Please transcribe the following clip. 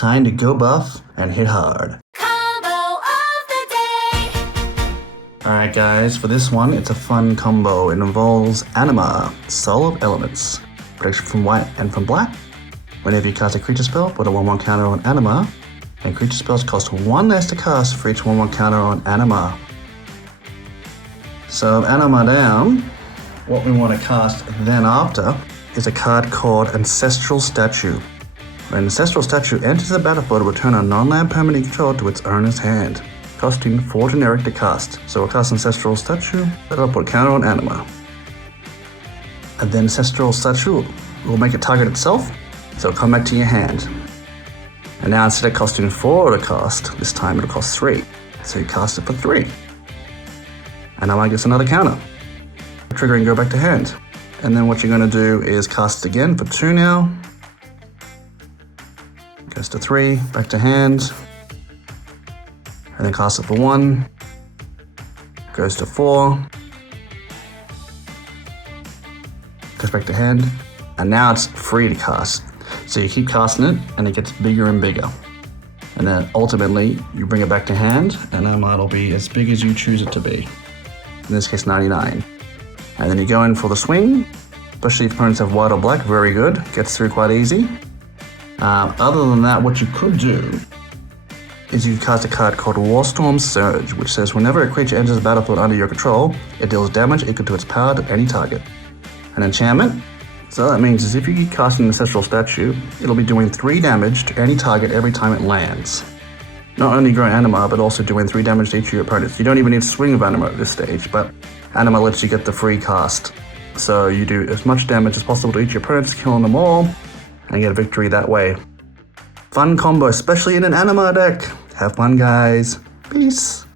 time to go buff and hit hard. Combo of the day! Alright guys, for this one, it's a fun combo. It involves Animar, Soul of Elements, protection from white and from black. Whenever you cast a creature spell, put a 1/1 counter on Animar, and creature spells cost 1 less to cast for each 1/1 counter on Animar. So Animar down, what we want to cast then after is a card called Ancestral Statue. When Ancestral Statue enters the battlefield, return a non-land permanent control to its owner's hand, costing 4 generic to cast. So we'll cast Ancestral Statue, that'll put a counter on Animar. And then Ancestral Statue will make it target itself, so it'll come back to your hand. And now instead of costing 4 to cast, this time it'll cost 3. So you cast it for 3. And Animar gets another counter. Trigger and go back to hand. And then what you're going to do is cast it again for 2 now. Goes to 3, back to hand. And then cast it for 1. Goes to 4. Goes back to hand. And now it's free to cast. So you keep casting it and it gets bigger and bigger. And then ultimately you bring it back to hand and Animar will be as big as you choose it to be. In this case 99. And then you go in for the swing, especially if opponents have white or black, very good, gets through quite easy. Other than that, what you could do is you cast a card called Warstorm Surge, which says whenever a creature enters the battlefield under your control, it deals damage equal to its power to any target. An enchantment, so that means is if you keep casting Ancestral Statue, it'll be doing 3 damage to any target every time it lands. Not only growing Animar, but also doing 3 damage to each of your opponents. You don't even need to swing with Animar at this stage, but Animar lets you get the free cast. So you do as much damage as possible to each of your opponents, killing them all, and get a victory that way. Fun combo, especially in an Animar deck. Have fun, guys. Peace.